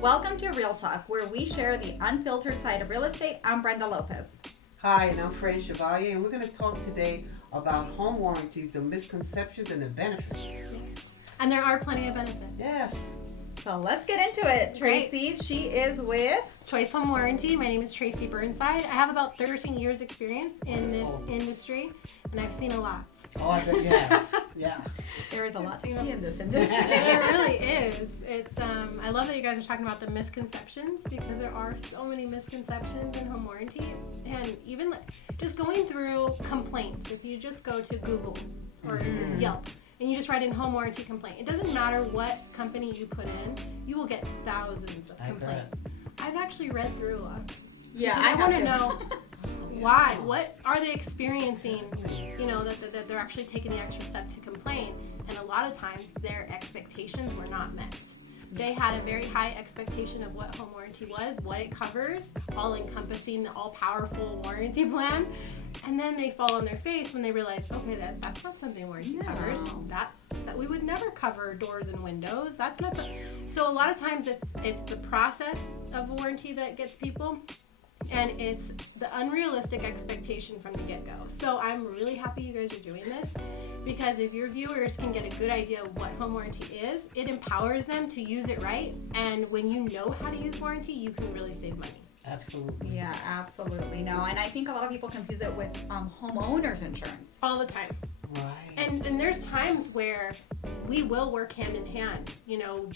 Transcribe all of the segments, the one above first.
Welcome to Real Talk, where we share the unfiltered side of real estate. I'm Brenda Lopez. Hi, and I'm Fran Chevalier, and we're going to talk today about home warranties, the misconceptions and the benefits. Yes. And there are plenty of benefits. Yes. So let's get into it. Tracy, she is with Choice Home Warranty. My name is Tracy Burnside. I have about 13 years experience in this industry, and I've seen a lot. Oh, I bet, yeah. Yeah. There is a lot to see in this industry. There really is. It's I love that you guys are talking about the misconceptions, because there are so many misconceptions in home warranty. And even just going through complaints, if you just go to Google or Yelp and you just write in home warranty complaint, it doesn't matter what company you put in, you will get thousands of complaints. I've actually read through a lot. Yeah, I want to know why. What are they experiencing, that they're actually taking the extra step to complain. And a lot of times their expectations were not met. They had a very high expectation of what home warranty was, what it covers, all-encompassing, the all-powerful warranty plan. And then they fall on their face when they realize, okay, that's not something warranty covers. That we would never cover doors and windows. That's not so a lot of times it's the process of warranty that gets people. And it's the unrealistic expectation from the get-go. So I'm really happy you guys are doing this, because if your viewers can get a good idea of what home warranty is, it empowers them to use it right. And when you know how to use warranty, you can really save money. Absolutely. Yeah, absolutely. No, and I think a lot of people confuse it with homeowners insurance. All the time. Right. And there's times where we will work hand in hand,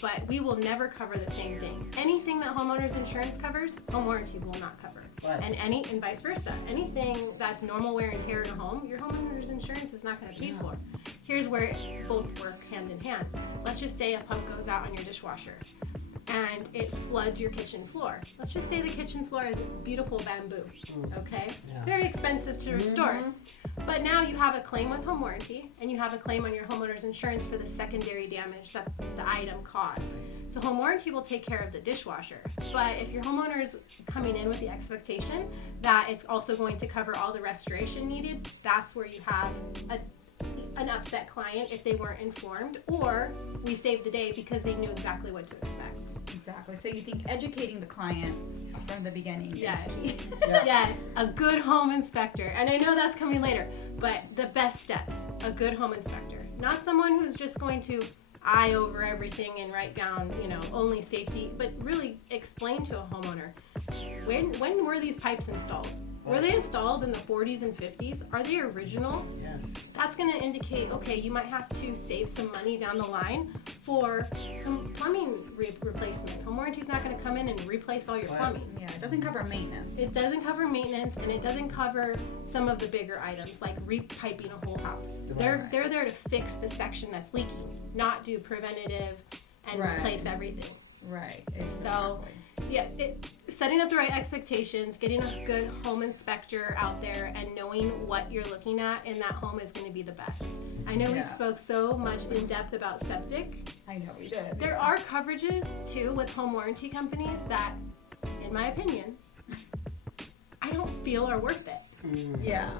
but we will never cover the same thing. Anything that homeowners insurance covers, home warranty will not cover. Right. And vice versa. Anything that's normal wear and tear in a home, your homeowner's insurance is not going to pay for. Here's where both work hand in hand. Let's just say a pump goes out on your dishwasher and it floods your kitchen floor. Let's just say the kitchen floor is beautiful bamboo, okay? Yeah. Very expensive to restore. But now you have a claim with home warranty, and you have a claim on your homeowner's insurance for the secondary damage that the item caused. So home warranty will take care of the dishwasher. But if your homeowner is coming in with the expectation that it's also going to cover all the restoration needed, that's where you have an upset client if they weren't informed, or we saved the day because they knew exactly what to expect. Exactly. So you think educating the client from the beginning Yes. is key. Yes, a good home inspector. And I know that's coming later, but the best steps, a good home inspector. Not someone who's just going to eye over everything and write down, only safety, but really explain to a homeowner, when were these pipes installed? Were they installed in the 40s and 50s? Are they original? Yes. That's going to indicate, okay, you might have to save some money down the line for some plumbing replacement. Home warranty is not going to come in and replace all your plumbing. Yeah, it doesn't cover maintenance. It doesn't cover maintenance, and it doesn't cover some of the bigger items like repiping a whole house. They're there to fix the section that's leaking, not do preventative and replace everything. Right. So, yeah, setting up the right expectations, getting a good home inspector out there, and knowing what you're looking at in that home is going to be the best. I know we spoke so much in depth about septic. I know we did. There are coverages, too, with home warranty companies that, in my opinion, I don't feel are worth it. Yeah.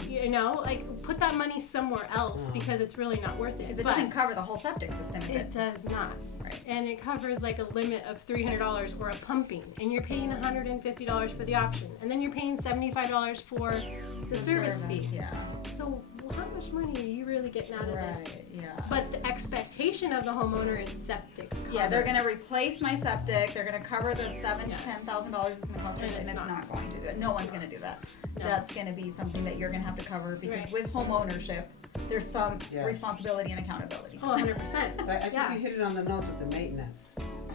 Put that money somewhere else, because it's really not worth it. Because it doesn't cover the whole septic system. It does not. Right. And it covers like a limit of $300 or a pumping, and you're paying $150 for the option, and then you're paying $75 for the service fee. Yeah. So how much money are you really getting out of this? Right. Yeah. But the expectation of the homeowner is septic's covered. Yeah, they're gonna replace my septic. They're gonna cover the $10,000 it's gonna cost, and it's not going to do it. No one's gonna do that. No. That's gonna be something that you're gonna have to cover, because with home ownership, there's some responsibility and accountability. Oh, 100%. I think you hit it on the nose with the maintenance.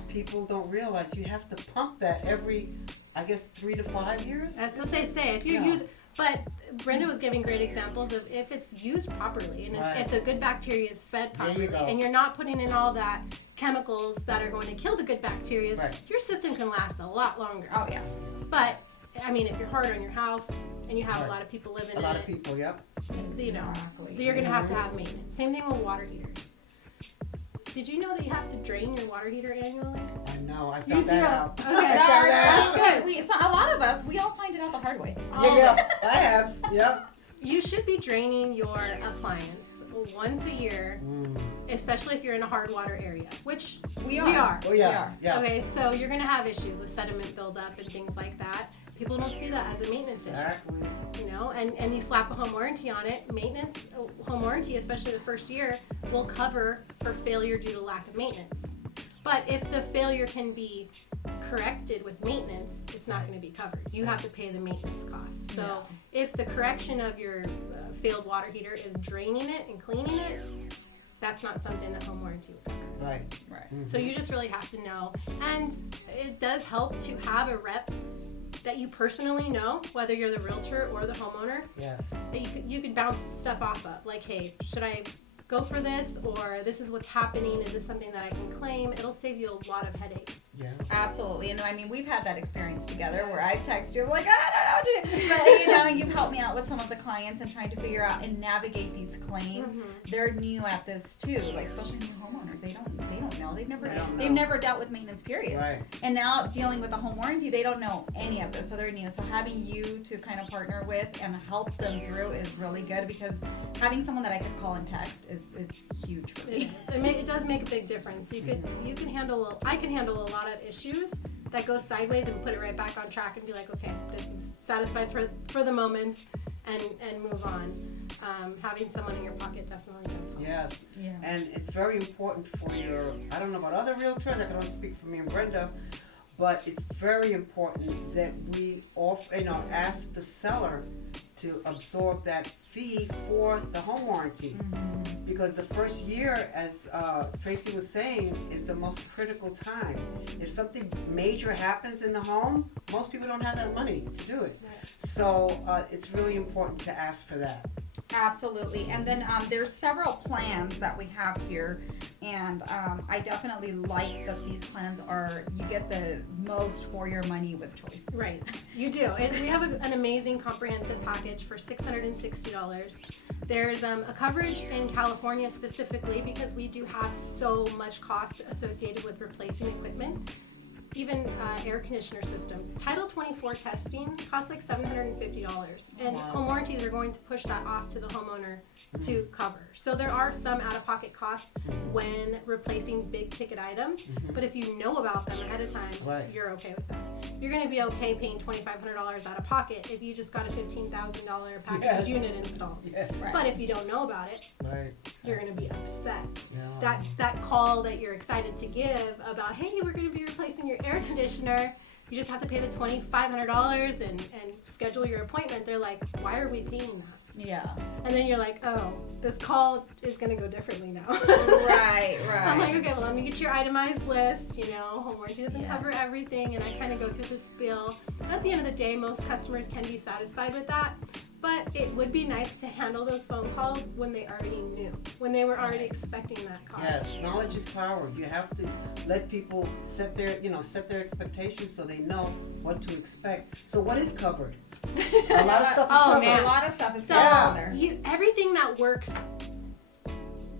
People don't realize you have to pump that every, 3 to 5 years. That's what they say. If you use, but Brenda was giving great examples of if it's used properly, and if the good bacteria is fed properly, and you're not putting in all that chemicals that are going to kill the good bacteria, your system can last a lot longer. Oh yeah. But if you're hard on your house and you have a lot of people living in it, a lot of people, you're going to have maintenance. Same thing with water heaters. Did you know that you have to drain your water heater annually? I know. I found that out. Okay, that's good. A lot of us, we all find it out the hard way. Yes, I have. Yep. You should be draining your appliance once a year, especially if you're in a hard water area, which We are. Oh, yeah. Yeah. Okay, so you're going to have issues with sediment buildup and things like that. People don't see that as a maintenance issue. Exactly. You know, and you slap a home warranty on it. Maintenance, home warranty, especially the first year, will cover for failure due to lack of maintenance. But if the failure can be corrected with maintenance, it's not going to be covered. You have to pay the maintenance cost. So if the correction of your failed water heater is draining it and cleaning it, that's not something that home warranty would cover. Right. Right. So you just really have to know. And it does help to have a rep that you personally know, whether you're the realtor or the homeowner, Yes. that you can bounce stuff off of. Like, hey, should I go for this? Or this is what's happening. Is this something that I can claim? It'll save you a lot of headache. Yeah. Absolutely. And I mean, we've had that experience together where I've texted you, I'm like, I don't know what to do. But, you know, you've helped me out with some of the clients and trying to figure out and navigate these claims. They're new at this too, like especially new homeowners. They don't know. They've never dealt with maintenance, period. Right. And now dealing with a home warranty, they don't know any of this, so they're new. So having you to kind of partner with and help them through is really good, because having someone that I could call and text is huge for me. It does make a big difference. I can handle a lot of issues that go sideways and put it right back on track and be like, okay, this is satisfied for the moment and move on. Having someone in your pocket definitely does help. Yes. Yeah. And it's very important for I don't know about other realtors, I can only speak for me and Brenda, but it's very important that we ask the seller to absorb that fee for the home warranty. Because the first year, as Tracy was saying, is the most critical time. If something major happens in the home, most people don't have that money to do it. So it's really important to ask for that. Absolutely. And then there's several plans that we have here, and I definitely like that these plans you get the most for your money with choice. Right, you do. And we have an amazing comprehensive package for $660. There's a coverage in California specifically because we do have so much cost associated with replacing equipment. Even air conditioner system. Title 24 testing costs like $750. And home warranties are going to push that off to the homeowner to cover. So there are some out-of-pocket costs when replacing big ticket items. But if you know about them ahead of time, you're okay with that. You're going to be okay paying $2,500 out of pocket if you just got a $15,000 package unit installed. Yes. Right. But if you don't know about it, you're going to be upset. Yeah. That call that you're excited to give about, hey, we're going to be replacing your air conditioner, you just have to pay the $2,500 and schedule your appointment. They're like, why are we paying that? Yeah. And then you're like, oh, this call is going to go differently now. Right. I'm like, okay, well, let me get your itemized list. Home warranty doesn't cover everything, and I kind of go through the spiel. At the end of the day, most customers can be satisfied with that. But it would be nice to handle those phone calls when they already knew, when they were already expecting that cost. Yes, knowledge is power. You have to let people set their expectations so they know what to expect. So what is covered? A lot of stuff is covered. Man. A lot of stuff is So covered there. everything that works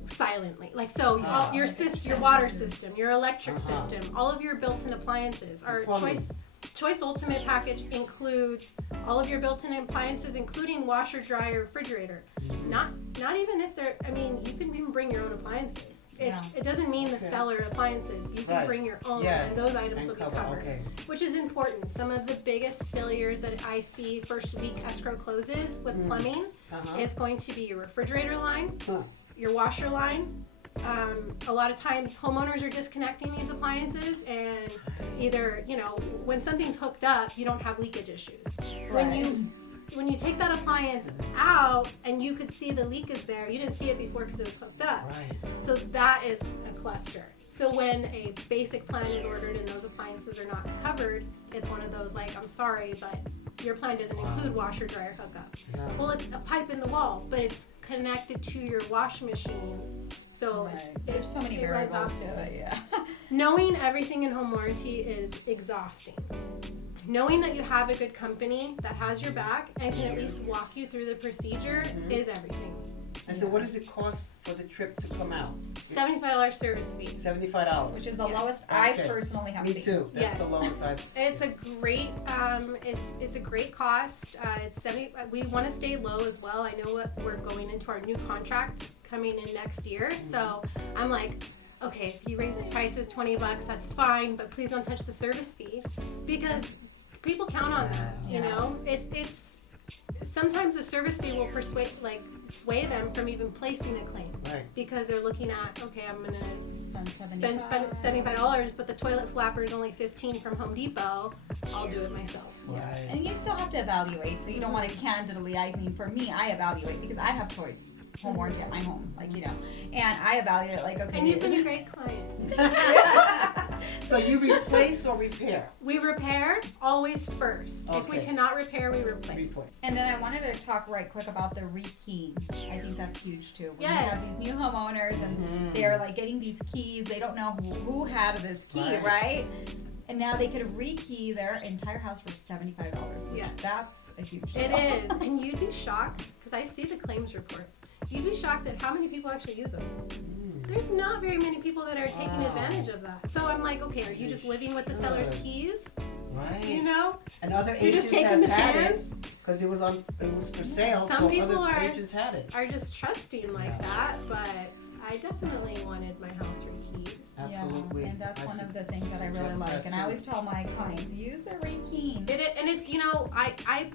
silently, like your water system, your electric system, all of your built-in appliances, our Choice Ultimate package includes all of your built-in appliances, including washer, dryer, refrigerator. Not even if they're, you can even bring your own appliances. It doesn't mean the seller appliances. You can bring your own, and those items will be covered, which is important. Some of the biggest failures that I see first week escrow closes with plumbing is going to be your refrigerator line, your washer line. A lot of times homeowners are disconnecting these appliances, and either, when something's hooked up, you don't have leakage issues. Right. When you take that appliance out and you could see the leak is there, you didn't see it before because it was hooked up. Right. So that is a cluster. So when a basic plan is ordered and those appliances are not covered, it's one of those like, I'm sorry, but your plan doesn't include washer dryer hookup. Yeah. Well, it's a pipe in the wall, but it's connected to your wash machine. So there's so many variables to it, yeah. Knowing everything in home warranty is exhausting. Knowing that you have a good company that has your back and can at least walk you through the procedure is everything. And so what does it cost for the trip to come out? $75 service fee. $75. Which is the Yes. lowest I Okay. personally have Me seen. too. That's the Yes. lowest I've. It's a great it's a great cost. It's 70. We want to stay low as well. I know what we're going into our new contract coming in next year, so I'm like, okay, if you raise the prices $20, that's fine, but please don't touch the service fee because people count on that. You Yeah. know, it's sometimes the service fee will sway them from even placing a claim Right. because they're looking at, okay, I'm gonna Spend spend $75, but the toilet flapper is only $15 from Home Depot. I'll do it myself. Yeah, Right. and you still have to evaluate. So you don't want to candidly. I mean, for me, I evaluate because I have choice home warranty at my home, like and I evaluate like okay. And you've been a great client. So you replace or repair? We repair always first. If we Okay. cannot repair, we replace. Replace. And then I wanted to talk right quick about the rekeying. I think that's huge too. When Yes. you have these new homeowners and they're like getting these keys, they don't know who had this key, right? And now they could rekey their entire house for $75. Yes. That's a huge deal. It is, and you'd be shocked because I see the claims reports. You'd be shocked at how many people actually use them. There's not very many people that are taking advantage of that. So I'm like, okay, are you just living with the seller's keys? Right. You know, And other you're agents just taking the have had chance. it because it was for sale. Some so people other are- agents had it. Are just trusting like that, but I definitely wanted my house rekeyed. Absolutely. Yeah, and that's one of the things that I really suggest like. that And I too. always tell my clients, use the rekeying. And it's, you know, I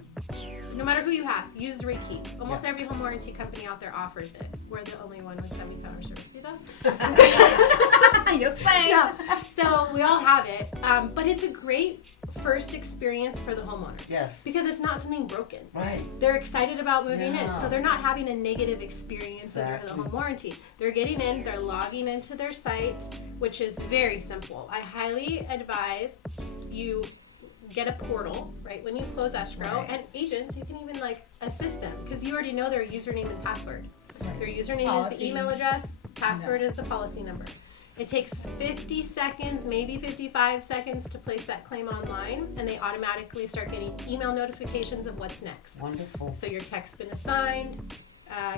no matter who you have, use the rekey. Almost every home warranty company out there offers it. We're the only one with $75 service fee though. You're saying. No. So we all have it, but it's a great first experience for the homeowner Yes. because it's not something broken. Right. They're excited about moving in, Yeah. so they're not having a negative experience under the Exactly. home warranty. They're getting in, they're logging into their site, which is very simple. I highly advise you get a portal, right, when you close escrow, Right. and agents, you can even like assist them because you already know their username and password. Right. Their username is Policy. the email address, password is the policy number. It takes 50 seconds, maybe 55 seconds to place that claim online, and they automatically start getting email notifications of what's next. Wonderful. So your tech's been assigned,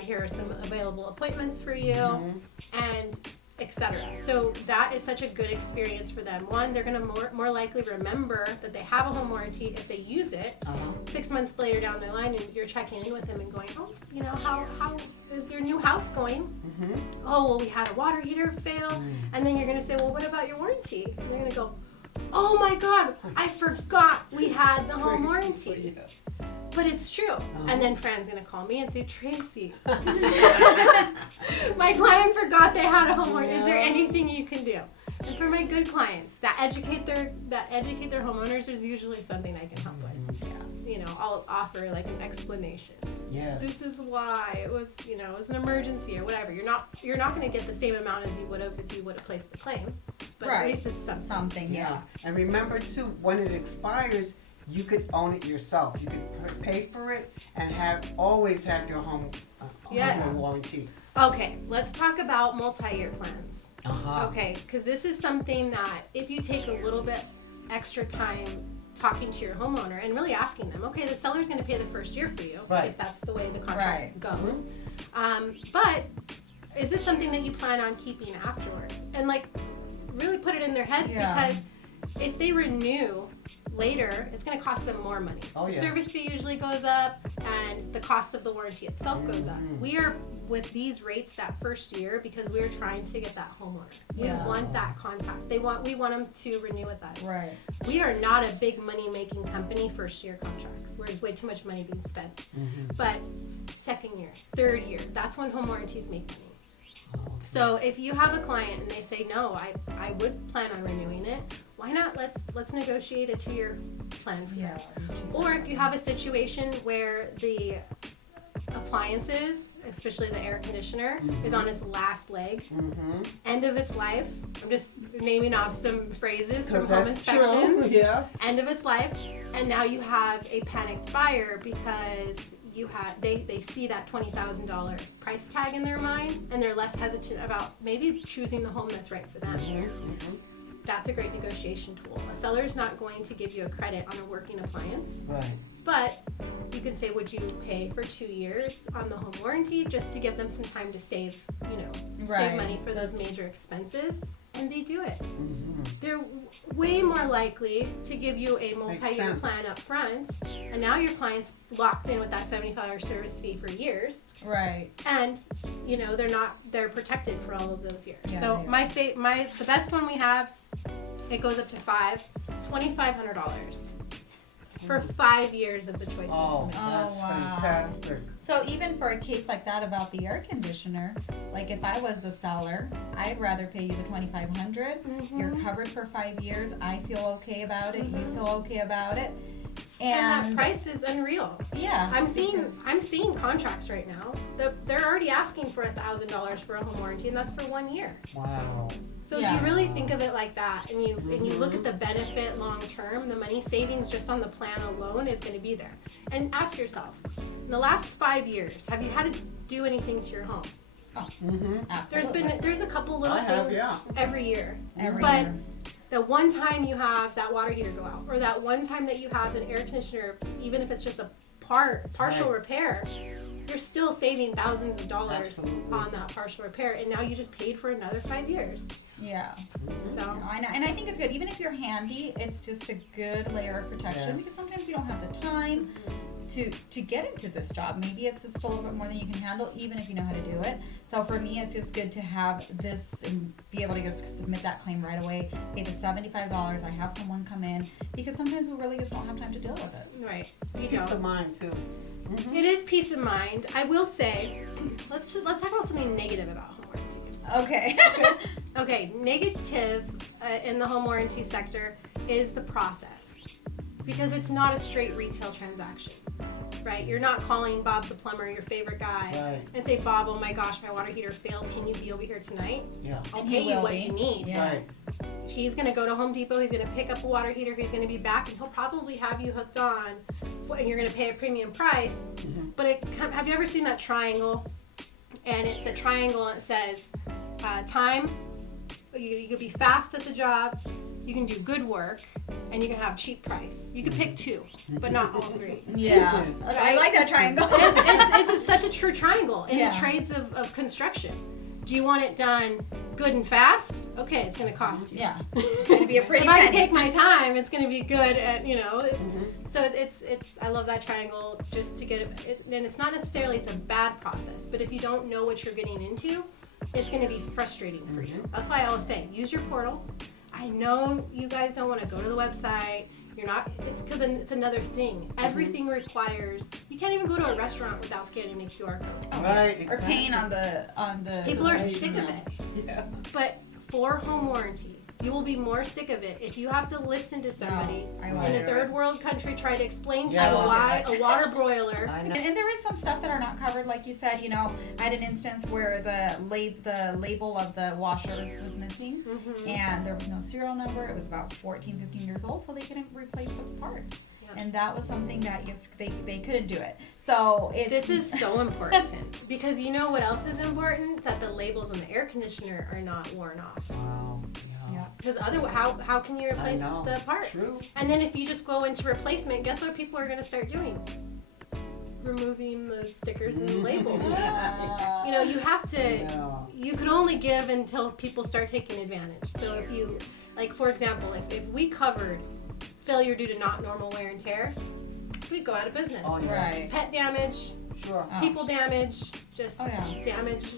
here are some available appointments for you, and etc. So that is such a good experience for them. One, they're going to more likely remember that they have a home warranty if they use it. 6 months later down the line, and you're checking in with them and going, oh, you know, how is their new house going? Oh, well, we had a water heater fail. And then you're going to say, well, what about your warranty? And they're going to go, oh my God, I forgot we had the home warranty. But it's true. And then Fran's going to call me and say, Tracy, my client forgot they had a home warranty. Is there anything you can do? And for my good clients that educate their homeowners, there's usually something I can help with. You know, I'll offer like an explanation. Yes. This is why it was, you know, it was an emergency or whatever. You're not going to get the same amount as you would have if you would have placed the claim, but Right. at least it's something. Something, yeah. And remember too, when it expires, you could own it yourself. You could pay for it and always have your home Yes. home warranty. Okay, let's talk about multi-year plans. Uh-huh. Okay, because this is something that if you take a little bit extra time talking to your homeowner and really asking them, okay, the seller's going to pay the first year for you, Right. if that's the way the contract Right. goes. But is this something that you plan on keeping afterwards? And like really put it in their heads Yeah. because if they renew later, it's going to cost them more money. Oh, The yeah. service fee usually goes up and the cost of the warranty itself goes up. We are with these rates that first year because we're trying to get that homeowner. Yeah. We want that contact. We want them to renew with us. Right. We are not a big money making company first year contracts where there's way too much money being spent. But second year, third year, that's when home warranties make money. So if you have a client and they say, no, I would plan on renewing it, why not let's negotiate a 2-year plan for Yeah. that. Or if you have a situation where the appliances, especially the air conditioner, is on its last leg, end of its life. I'm just naming off some phrases from home inspections. True. Yeah. End of its life, and now you have a panicked buyer because they see that $20,000 price tag in their mind, and they're less hesitant about maybe choosing the home that's right for them. That's a great negotiation tool. A seller's not going to give you a credit on a working appliance, Right. but you can say, would you pay for 2 years on the home warranty just to give them some time to save, save money for those major expenses? And they do it. They're way more likely to give you a multi-year plan up front, and now your client's locked in with that $75 service fee for years. Right. And they're protected for all of those years. Yeah, So the best one we have, it goes up to $2,500 for 5 years of the choice. Oh, that's wow. fantastic. So even for a case like that about the air conditioner, like if I was the seller, I'd rather pay you the $2,500. You're covered for 5 years. I feel okay about it. You feel okay about it. And that price is unreal. Yeah. I'm seeing contracts right now. They're already asking for $1,000 for a home warranty, and that's for 1 year. Wow. So if you really think of it like that, and you look at the benefit long term, the money savings just on the plan alone is going to be there. And ask yourself, in the last 5 years, have you had to do anything to your home? Oh, absolutely. There's a couple little things every year. But the one time you have that water heater go out, or that one time that you have an air conditioner, even if it's just a partial repair, you're still saving thousands of dollars on that partial repair, and now you just paid for another 5 years. Yeah. So I know, and I think it's good. Even if you're handy, it's just a good layer of protection because sometimes you don't have the time to get into this job. Maybe it's just a little bit more than you can handle, even if you know how to do it. So for me, it's just good to have this and be able to just submit that claim right away, pay the $75, I have someone come in, because sometimes we really just don't have time to deal with it. right, you Peace don't. of mind too. It is peace of mind. I will say, let's talk about something negative about home warranty. Okay. Okay, negative in the home warranty sector is the process, because it's not a straight retail transaction, right? You're not calling Bob the plumber, your favorite guy, and say, Bob, oh my gosh, my water heater failed. Can you be over here tonight? Yeah. I'll pay you what you need. Yeah. Right. He's going to go to Home Depot. He's going to pick up a water heater. He's going to be back, and he'll probably have you hooked on, and you're going to pay a premium price. But have you ever seen that triangle? And it's a triangle, and it says time. You could be fast at the job. You can do good work, and you can have cheap price. You could pick two, but not all three. Yeah. I like that triangle. It's such a true triangle in the trades of construction. Do you want it done good and fast? Okay, it's going to cost you. Yeah. It's going to be a pretty If I can take my time, it's going to be good at, So it's I love that triangle just to get it. And it's not necessarily it's a bad process, but if you don't know what you're getting into, it's going to be frustrating for you. That's why I always say, use your portal. I know you guys don't want to go to the website. It's because it's another thing. Everything requires, you can't even go to a restaurant without scanning a QR code. Oh, right, exactly. Or paying on the. People are sick of it. Yeah. But for home warranty, you will be more sick of it if you have to listen to somebody in a third world country try to explain to you why a water broiler. And there is some stuff that are not covered, like you said. I had an instance where the label of the washer was missing, and there was no serial number. It was about 14, 15 years old, so they couldn't replace the part. And that was something that they couldn't do it. So this is so important because you know what else is important? That the labels on the air conditioner are not worn off. Wow. Yeah. Because otherwise, how can you replace the part? True. And then if you just go into replacement, guess what people are going to start doing? Removing the stickers and the labels. You have to. You can only give until people start taking advantage. So if you, like for example, if we covered failure due to not normal wear and tear, we'd go out of business. Oh, yeah. Right. Pet damage, people damage, just damage,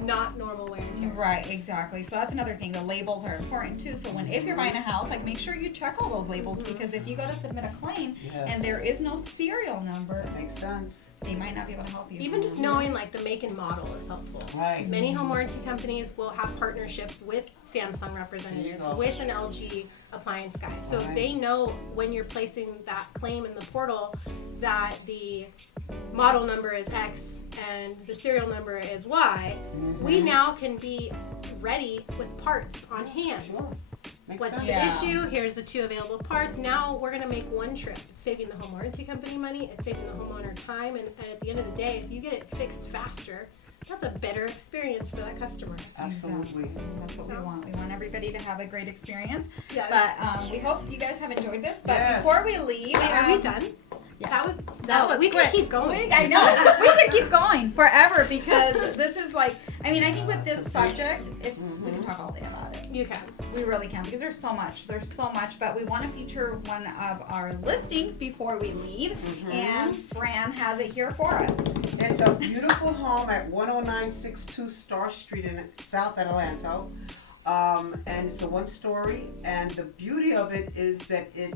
not normal wear and tear. Right, exactly. So that's another thing. The labels are important too. So if you're buying a house, make sure you check all those labels because if you go to submit a claim and there is no serial number, makes sense. They might not be able to help you. Even just knowing the make and model is helpful. Right. Many home warranty companies will have partnerships with Samsung representatives, with an LG appliance guy. So if they know when you're placing that claim in the portal that the model number is X and the serial number is Y, we now can be ready with parts on hand. Sure. Makes What's sense. the issue? Here's the 2 available parts. Now we're going to make one trip. It's saving the home warranty company money. It's saving the homeowner time. And at the end of the day, if you get it fixed faster, that's a better experience for that customer. Absolutely. Exactly. That's what we want. We want everybody to have a great experience. Yes. But we hope you guys have enjoyed this. But before we leave... Wait, are we done? Yeah. That was That was we quick. can keep going. I know. We could keep going forever because this is like, I mean, I think with this subject, it's we can talk all day about it. You can. We really can because there's so much. There's so much, but we want to feature one of our listings before we leave, and Fran has it here for us. It's a beautiful home at 10962 Star Street in South Atlanta. And it's a one-story, and the beauty of it is that it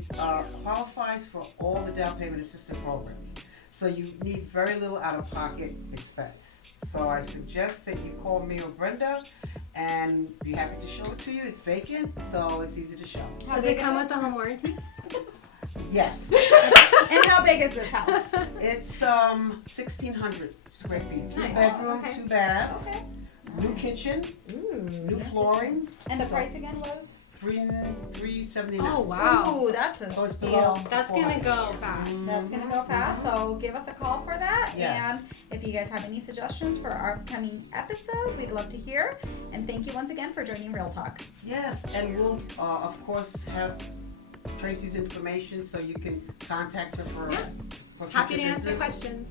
qualifies for all the down payment assistance programs. So you need very little out-of-pocket expense. So I suggest that you call me or Brenda, and be happy to show it to you. It's vacant, so it's easy to show. Does it come with the home warranty? Yes. And how big is this house? It's 1,600 square feet. Nice. 3-bedroom, Okay. 2-bath, Okay. new kitchen, new flooring. And the So price again was? $379. Oh wow. Ooh, that's a Oh, it's steal. below. That's gonna go fast. That's gonna go fast, so give us a call for that. Yes. And if you guys have any suggestions for our upcoming episode, we'd love to hear. And thank you once again for joining Real Talk. Yes, and we'll, of course, have Tracy's information so you can contact her for, Yes. for future Happy to answer business. questions.